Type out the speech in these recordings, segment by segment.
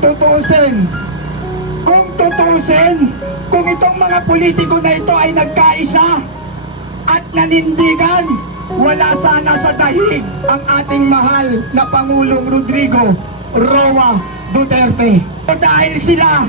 tutusin, kung itong mga politiko na ito ay nagkaisa at nanindigan, wala sana sa dahig ang ating mahal na Pangulong Rodrigo Roa Duterte. Dahil sila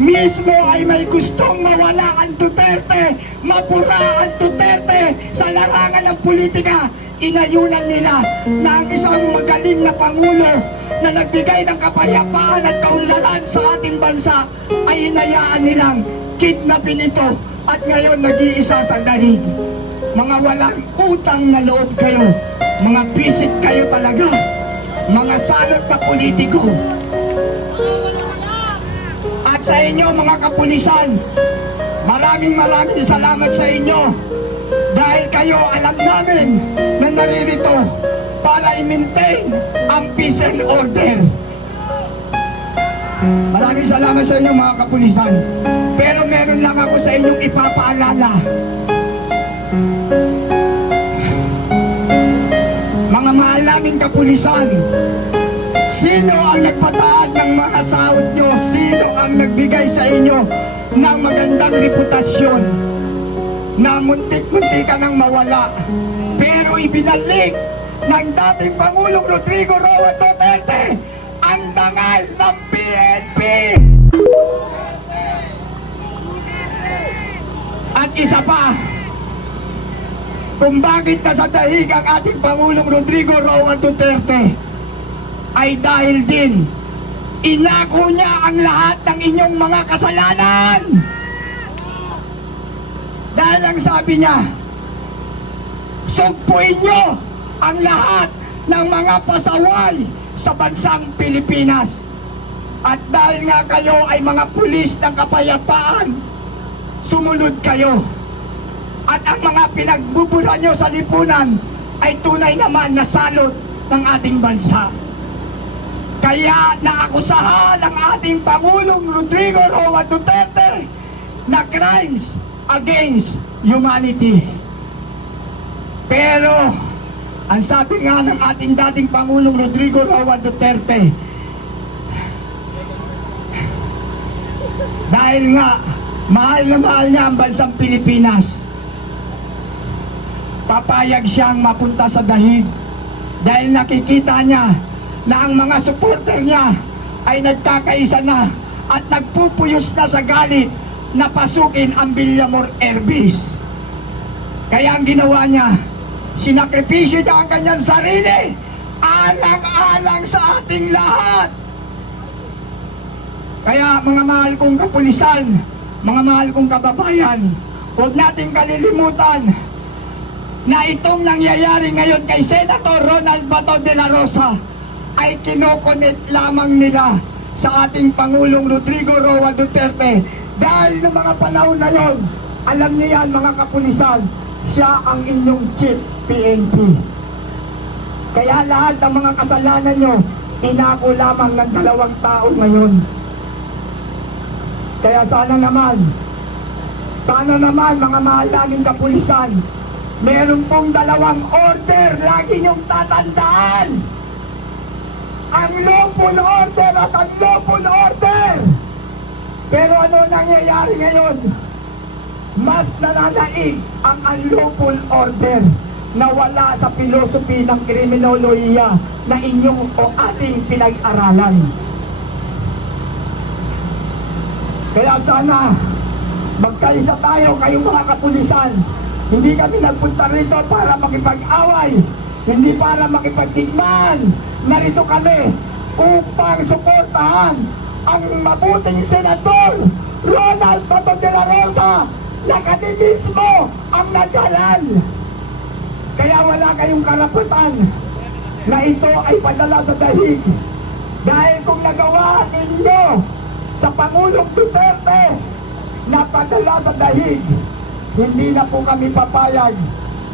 mismo ay may gustong mawala ang Duterte, mapura ang Duterte sa larangan ng politika, inayunan nila na ang isang magaling na Pangulo na nagbigay ng kapayapaan at kaunlaran sa ating bansa ay hinayaan nilang kidnapin ito at ngayon nag-iisa sa dahig. Mga walang utang na loob kayo, mga bisit kayo talaga, mga salot na politiko. At sa inyo mga kapulisan, maraming salamat sa inyo dahil kayo alam namin na naririto para i-maintain ang peace and order. Maraming salamat sa inyo mga kapulisan, pero meron lang ako sa inyong ipapaalala. Mga mahal naming kapulisan, sino ang nagpataad ng mga sahod nyo? Sino ang nagbigay sa inyo ng magandang reputasyon na muntik-muntik ka nang mawala, pero ibinalik ng dating Pangulong Rodrigo Roa Duterte ang dangal ng PNP? At isa pa, kung bakit nasa dahig ang ating Pangulong Rodrigo Roa Duterte ay dahil din inako niya ang lahat ng inyong mga kasalanan. Dahil ang sabi niya, sugpuin niyo ang lahat ng mga pasaway sa bansang Pilipinas. At dahil nga kayo ay mga pulis ng kapayapaan, sumunod kayo. At ang mga pinagbubura nyo sa lipunan ay tunay naman na salot ng ating bansa. Kaya naakusahan ang ating Pangulong Rodrigo Roa Duterte na crimes against humanity. Pero ang sabi nga ng ating dating Pangulong Rodrigo Roa Duterte, dahil nga mahal na mahal niya ang bansang Pilipinas, papayag siyang mapunta sa dahig dahil nakikita niya na ang mga supporter niya ay nagkakaisa na at nagpupuyos na sa galit na pasukin ang Villamor Air Base. Kaya ang ginawa niya, sinakripisyo niya ang kanyang sarili alang-alang sa ating lahat. Kaya mga mahal kong kapulisan, mga mahal kong kababayan, huwag nating kalilimutan na itong nangyayari ngayon kay Senator Ronald Bato de la Rosa ay kinokonet lamang nila sa ating Pangulong Rodrigo Roa Duterte. Dahil ng mga panahon na yon, alam niyan mga kapulisan, siya ang inyong chief PNP. Kaya lahat ng mga kasalanan nyo, inako lamang ng 2 tao ngayon. Kaya sana naman mga mahal naming kapulisan, meron pong 2 order, lagi nyong tatandaan. Ang lawful order at ang lawful order. Pero ano nangyayari ngayon? Mas nananaig ang unlawful order na wala sa pilosopi ng kriminolohiya na inyong o ating pinag-aralan. Kaya sana magkaisa tayo kayong mga kapulisan. Hindi kami nagpunta rito para makipag-away, hindi para makipagdigmaan. Narito kami upang suportahan ang mabuting Senador Ronald Bato de la Rosa na kami mismo ang naghalan. Kaya wala kayong karapatan na ito ay padala sa dahig. Dahil kung nagawa ninyo sa Pangulong Duterte na padala sa dahig, hindi na po kami papayag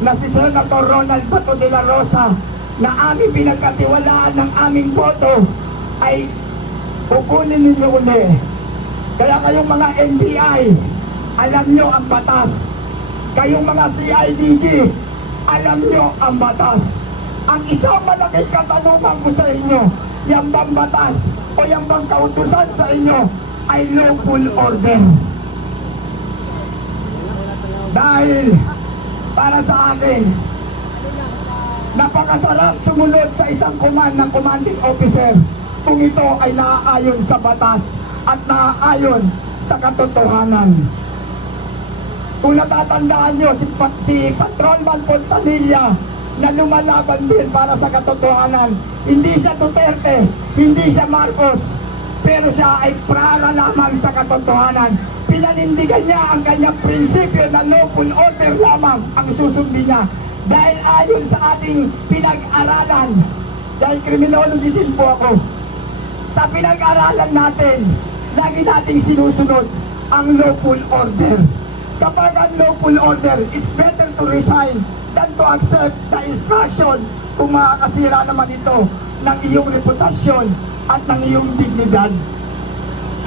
na si Senator Ronald Bato de la Rosa na aming pinagkatiwalaan ng aming boto ay kukunin ninyo uli. Kaya kayong mga NBI, alam nyo ang batas. Kayong mga CIDG, alam nyo ang batas. Ang isang malaking katanungan ko sa inyo, Yang bang batas o yang bang kautusan sa inyo ay lawful order. Dahil para sa akin, napakasarap sumunod sa isang ng commanding officer kung ito ay naaayon sa batas at naaayon sa katotohanan. Kung natatandaan nyo, si Patrolman Fontanilla na lumalaban din para sa katotohanan, hindi siya Duterte, hindi siya Marcos, pero siya ay para lamang sa katotohanan. Pinanindigan niya ang kanyang prinsipyo na lawful order lamang ang susundin niya. Dahil ayon sa ating pinag-aralan, dahil criminology din po ako, sa pinag-aralan natin, lagi nating sinusunod ang lawful order. Kapag ang lawful order, is better to resign than to accept the instruction kung makakasira naman ito ng iyong reputasyon at ng iyong dignidad.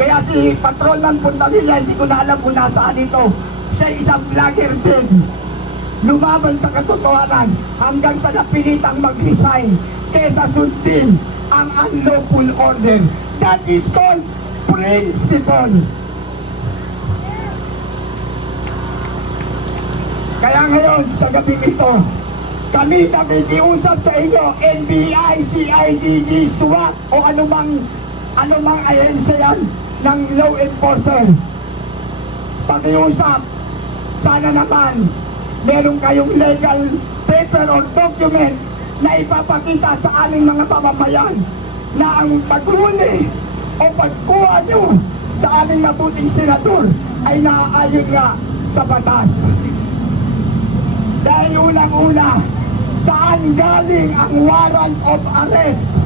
Kaya si Patrolman Fontanilla, hindi ko na alam kung nasaan ito. Siya isang vlogger din. Lumaban sa katotohanan hanggang sa napilitang mag-resign kesa sundin ang unlawful order. That is called principle. Kaya ngayon, sa gabing ito, kami nakikiusap sa inyo, NBI, CIDG, SWAT, o anumang ahensya yan ng law enforcer. Pakiusap, sana naman, meron kayong legal paper or document na ipapakita sa aming mga mamamayan na ang paghuli o pagkuha nyo sa aming mabuting senador ay naaayon nga sa batas. Dahil unang-una, saan galing ang warrant of arrest?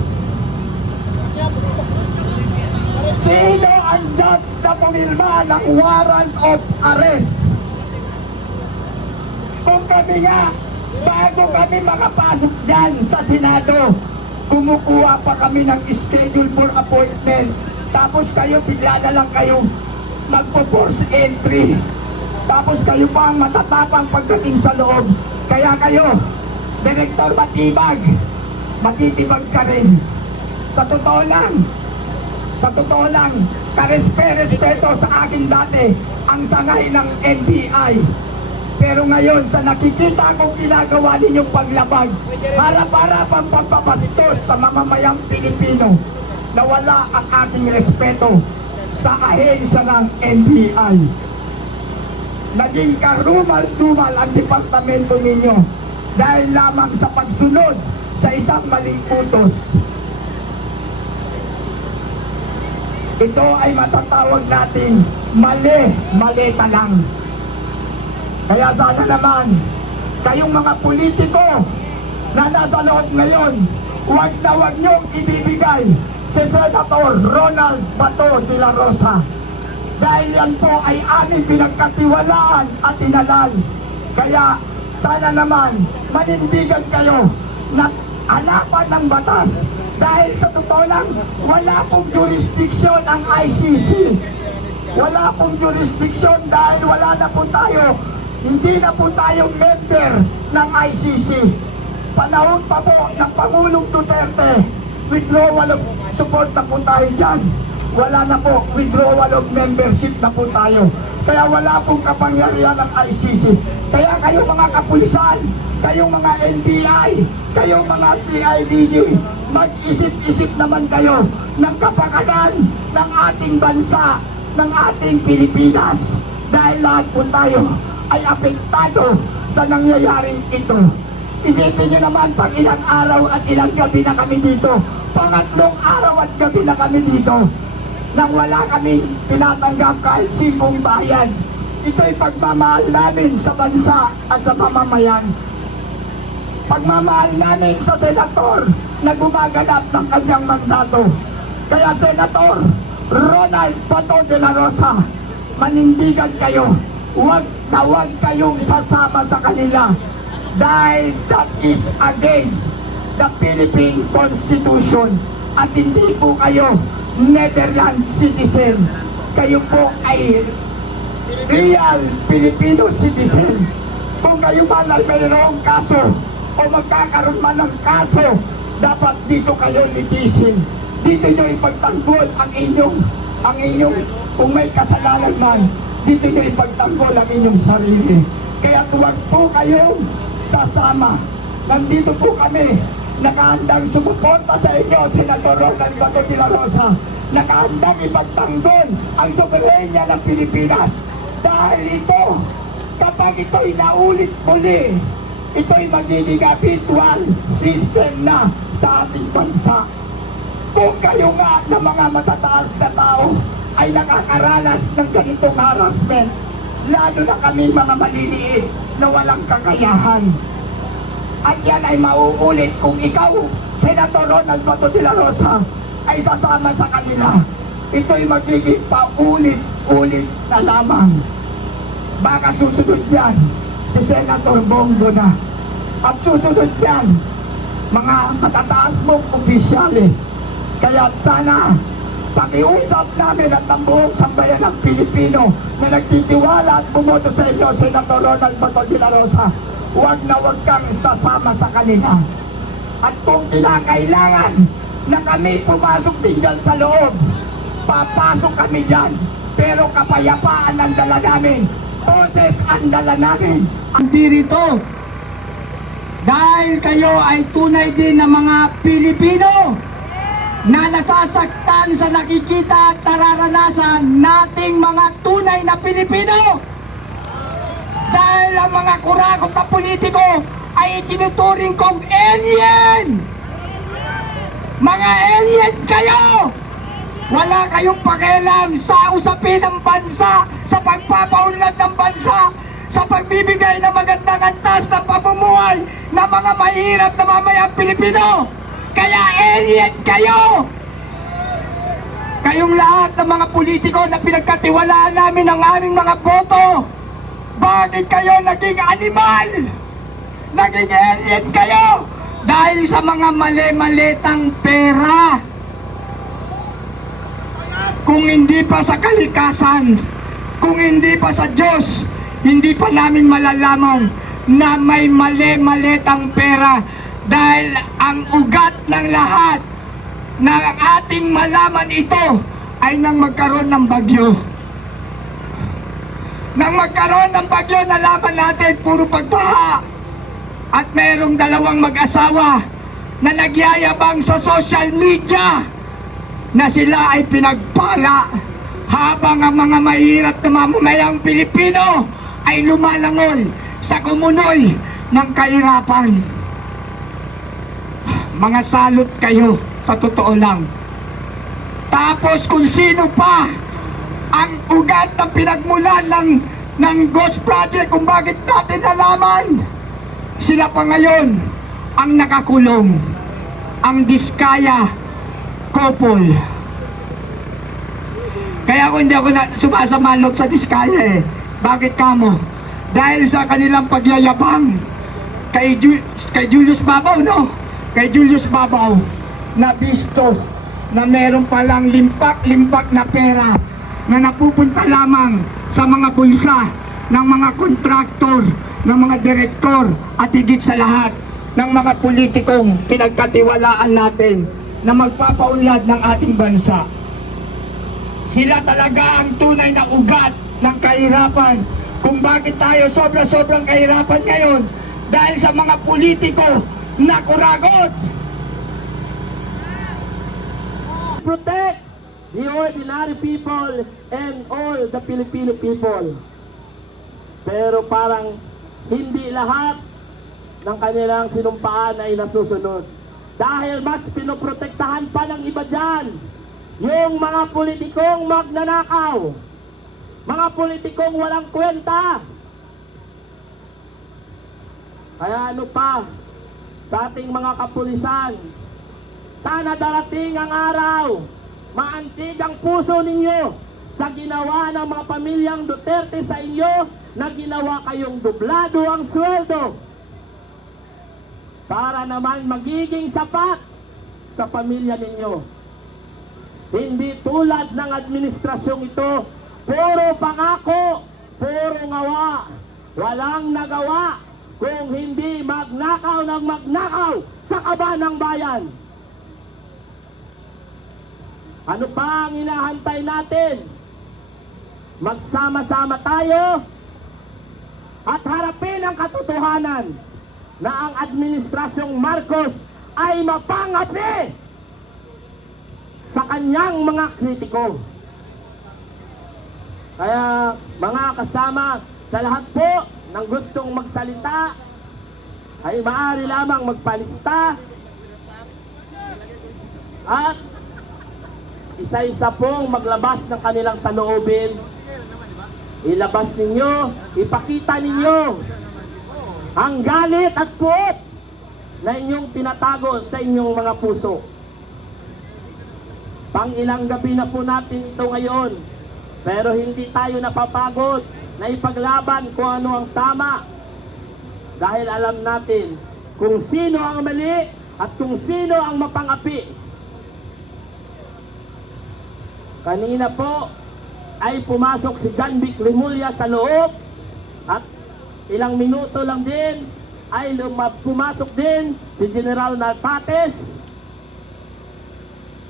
Sino ang judge na pumirma ng warrant of arrest? Kung kami nga, bago kami makapasok dyan sa Senado, kumukuha pa kami ng schedule for appointment. Tapos kayo, bigla na lang kayo magpo-force entry. Tapos kayo pa ang matatapang pagdating sa loob. Kaya kayo, Direktor matitibag ka rin. Sa totoo lang, karespeto sa akin dati ang sangay ng NBI. Pero ngayon, sa nakikita kong ginagawa ninyong paglabag, para pampapabastos sa mamamayang Pilipino, na wala ang aking respeto sa ahensya ng NBI. Naging karumal-dumal ang departamento ninyo dahil lamang sa pagsunod sa isang maling utos. Ito ay matatawag natin maleta lang. Kaya sana naman, kayong mga politiko na nasa loob ngayon, huwag na huwag niyong ibibigay si Senator Ronald Bato de la Rosa. Dahil yan po ay aming pinagkatiwalaan at inalal. Kaya sana naman manindigan kayo na hanapan ng batas. Dahil sa totoo lang, wala pong jurisdiction ang ICC. Wala pong jurisdiction dahil wala na po tayo. Hindi na po tayo member ng ICC. Panahon pa po ng Pangulong Duterte, withdrawal of support na po tayo dyan. Wala na po, withdrawal of membership na po tayo. Kaya wala pong kapangyarihan ng ICC. Kaya kayo mga kapulisan, kayong mga NBI, kayong mga CIDG, mag-isip-isip naman kayo ng kapakanan ng ating bansa, ng ating Pilipinas. Dahil lahat po tayo ay apektado sa nangyayaring ito. Isipin nyo naman, pag ilang araw at ilang gabi na kami dito, pangatlong araw at gabi na kami dito, nang wala kami tinatanggap kahit simpong bayan. Ito'y pagmamahal namin sa bansa at sa mamamayan. Pagmamahal namin sa senator na gumaganap ng kanyang mandato. Kaya Senator Ronald Bato de la Rosa, manindigan kayo, huwag na huwag kayong sasama sa kanila dahil that is against the Philippine Constitution at hindi po kayo Netherlands citizen. Kayo po ay real Filipino citizen. Kung kayo man ay mayroong kaso o magkakaroon man ng kaso, dapat dito kayo litisin. dito nyo ipagtanggol ang inyong, kung may kasalanan man, dito nyo ipagtanggol ang inyong sarili. Kaya huwag po kayong sasama. Nandito po kami, nakahandang sumuporta sa inyo, Senator Ronald Bato de la Rosa. Nakahandang ipagtanggol ang soberenya ng Pilipinas. Dahil ito, kapag ito'y naulit muli, ito'y magiging habitual system na sa ating bansa. Kung kayo nga na mga matataas na tao ay nakakaranas ng ganitong harassment, lalo na kami mga maliliit na walang kakayahan. At yan ay mauulit kung ikaw, Senator Ronald Bato de la Rosa, ay sasama sa kanila. Ito'y magiging paulit-ulit na lamang. Baka susunod yan si Senator Bongo na. At susunod yan mga matataas mong opisyalis. Kaya sana pakiusap namin at ang buong sambayan ng Pilipino na nagtitiwala at bumoto sa inyo, Senator Ronald Bato de la Rosa, huwag na huwag kang sasama sa kanila. At kung kinakailangan na kami pumasok din dyan sa loob, papasok kami dyan. Pero kapayapaan ang dala namin, boses ang dala namin. Hindi rito, dahil kayo ay tunay din na mga Pilipino na nasasaktan sa nakikita at nararanasan nating mga tunay na Pilipino. Dahil ang mga kurakot na politiko ay itinuturing kong alien. Mga alien kayo! Wala kayong pakialam sa usapin ng bansa, sa pagpapaunlad ng bansa, sa pagbibigay ng magandang antas ng pamumuhay ng mga mahirap na mamayang Pilipino. Kaya alien kayo! Kayong lahat ng mga politiko na pinagkatiwalaan namin ng aming mga boto, bakit kayo naging animal? Naging alien kayo dahil sa mga mali-malitang pera. Kung hindi pa sa kalikasan, kung hindi pa sa Diyos, hindi pa namin malalaman na may mali-malitang pera. Dahil ang ugat ng lahat ng ating malaman ito ay nang magkaroon ng bagyo. Nang magkaroon ng bagyo, nalaman natin puro pagbaha. At merong dalawang mag-asawa na nagyayabang sa social media na sila ay pinagpala habang ang mga mahirap na mamamayang Pilipino ay lumalangol sa kumunoy ng kahirapan. Mga salot kayo, sa totoo lang. Tapos kung sino pa ang ugat ng pinagmulan ng Ghost Project, kung bakit natin nalaman, sila pa ngayon ang nakakulong, ang Diskaya couple. Kaya ako hindi ako sumasamalot sa Diskaya eh. Bakit kamo? Dahil sa kanilang pagyayabang kay Julius Babaw, no? Kay Julius Babaw, na bisto na meron palang limpak-limpak na pera na napupunta lamang sa mga bulsa ng mga kontraktor, ng mga direktor at higit sa lahat ng mga politikong pinagkatiwalaan natin na magpapaunlad ng ating bansa. Sila talaga ang tunay na ugat ng kahirapan. Kung bakit tayo sobrang kahirapan ngayon dahil sa mga politiko na kuragot. Protect the ordinary people and all the Filipino people. Pero parang hindi lahat ng kanilang sinumpaan ay nasusunod. Dahil mas pinoprotektahan pa ng iba dyan yung mga politikong magnanakaw, mga politikong walang kwenta. Kaya ano pa sa ating mga kapulisan, sana darating ang araw, maantig ang puso ninyo sa ginawa ng mga pamilyang Duterte sa inyo, na ginawa kayong dublado ang sweldo para naman magiging sapat sa pamilya ninyo. Hindi tulad ng administrasyong ito, puro pangako, puro ngawa, walang nagawa kung hindi magnakaw ng magnakaw sa kaba ng bayan. Ano pa ang hinahantay natin? Magsama-sama tayo at harapin ang katotohanan na ang administrasyong Marcos ay mapangapi sa kanyang mga kritiko. Kaya mga kasama, sa lahat po ng gustong magsalita ay maaari lamang magpalista at isa-isa pong maglabas ng kanilang saloobin. Ilabas ninyo, ipakita ninyo ang galit at puot na inyong tinatago sa inyong mga puso. Pang-ilang gabi na po natin ito ngayon, pero hindi tayo napapagod na ipaglaban kung ano ang tama. Dahil alam natin kung sino ang mali at kung sino ang mapangapi. Kanina po ay pumasok si John Vic Remulla sa loob at ilang minuto lang din ay pumasok din si General Nartates.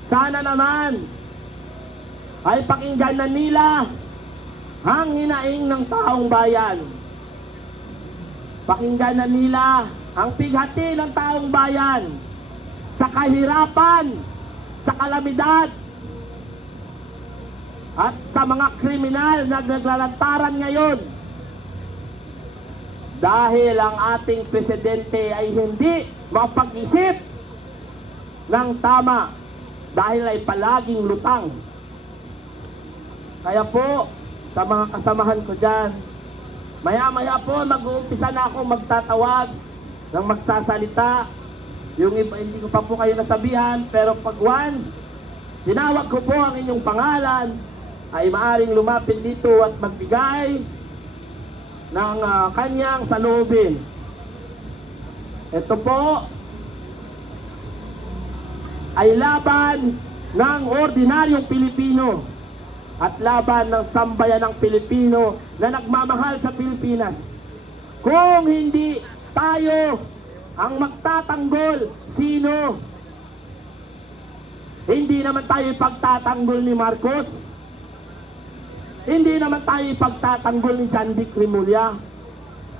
Sana naman ay pakinggan na nila ang hinaing ng taong bayan. Pakinggan na nila ang pighati ng taong bayan sa kahirapan, sa kalamidad, at sa mga kriminal na naglalantaran ngayon. Dahil ang ating presidente ay hindi mapag-isip ng tama dahil ay palaging lutang. Kaya po, sa mga kasamahan ko dyan, maya-maya po mag-uumpisa na ako magtatawag ng magsasalita. Yung iba, hindi ko pa po kayo nasabihan, pero pag once tinawag ko po ang inyong pangalan, ay maaring lumapit dito at magbigay ng kanyang saloobin. Ito po ay laban ng ordinaryong Pilipino at laban ng sambayanang Pilipino na nagmamahal sa Pilipinas. Kung hindi tayo ang magtatanggol, sino? Hindi naman tayo ipagtatanggol ni Marcos. Hindi naman tayo ipagtatanggol ni John Vic Remulla.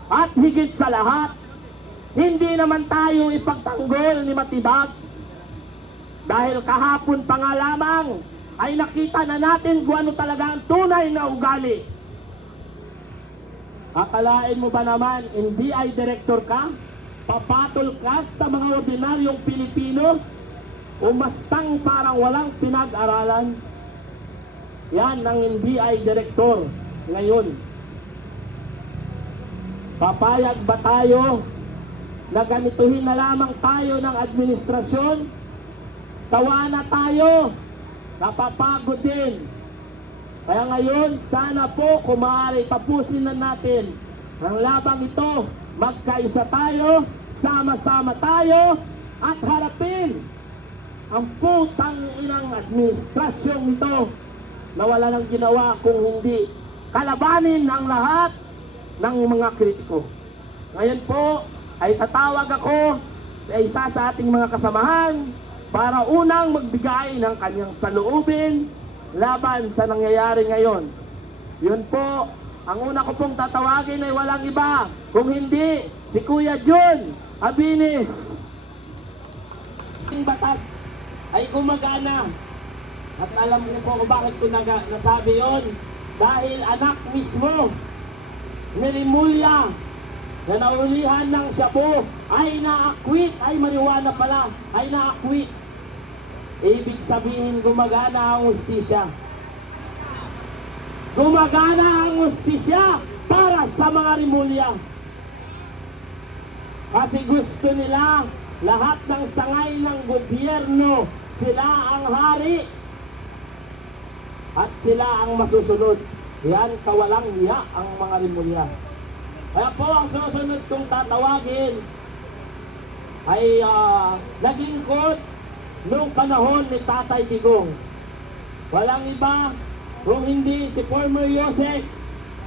At higit sa lahat, hindi naman tayo ipagtanggol ni Matibag. Dahil kahapon pa nga lamang ay nakita na natin kung ano talaga ang tunay na ugali. Akalain mo ba naman, NBI director ka? Papatol ka sa mga ordinaryong Pilipino? Umastang parang walang pinag-aralan? Yan ang NBI director ngayon. Papayag ba tayo na ganituhin na lamang tayo ng administrasyon? Sawa na tayo, napapagod din. Kaya ngayon, sana po kung maaari tapusin na natin ang labang ito. Magkaisa tayo, sama-sama tayo, at harapin ang putang inang administrasyong ito na wala nang ginawa kung hindi kalabanin ang lahat ng mga kritiko. Ngayon po ay tatawag ako sa isa sa ating mga kasamahan para unang magbigay ng kanyang saloobin laban sa nangyayari ngayon. Yun po, ang una ko pong tatawagin ay walang iba kung hindi si Kuya Jun Abinis. Ang batas ay gumagana. At alam niyo po kung bakit ko nasabi yon. Dahil anak mismo ni Remulla na naulihan ng Shabu ay na-acquit, ay marijuana pala, ay na-acquit. Ibig sabihin gumagana ang hustisya. Gumagana ang hustisya para sa mga Remulla. Kasi gusto nila lahat ng sangay ng gobyerno, sila ang hari. At sila ang masusunod. Yan, kawalang hiya ang mga Remulla. Kaya po ang susunod kong tatawagin ay naglingkod noong panahon ni Tatay Digong. Walang iba kung hindi si former Yosek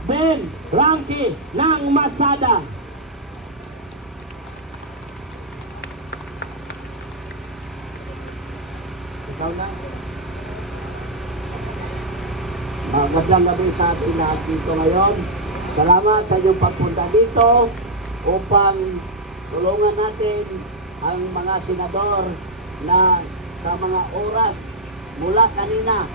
Ben Ranky ng Masada. Ikaw na. Magandang gabi sa ating lahat dito ngayon. Salamat sa inyong pagpunta dito upang tulungan natin ang mga senador na sa mga oras mula kanina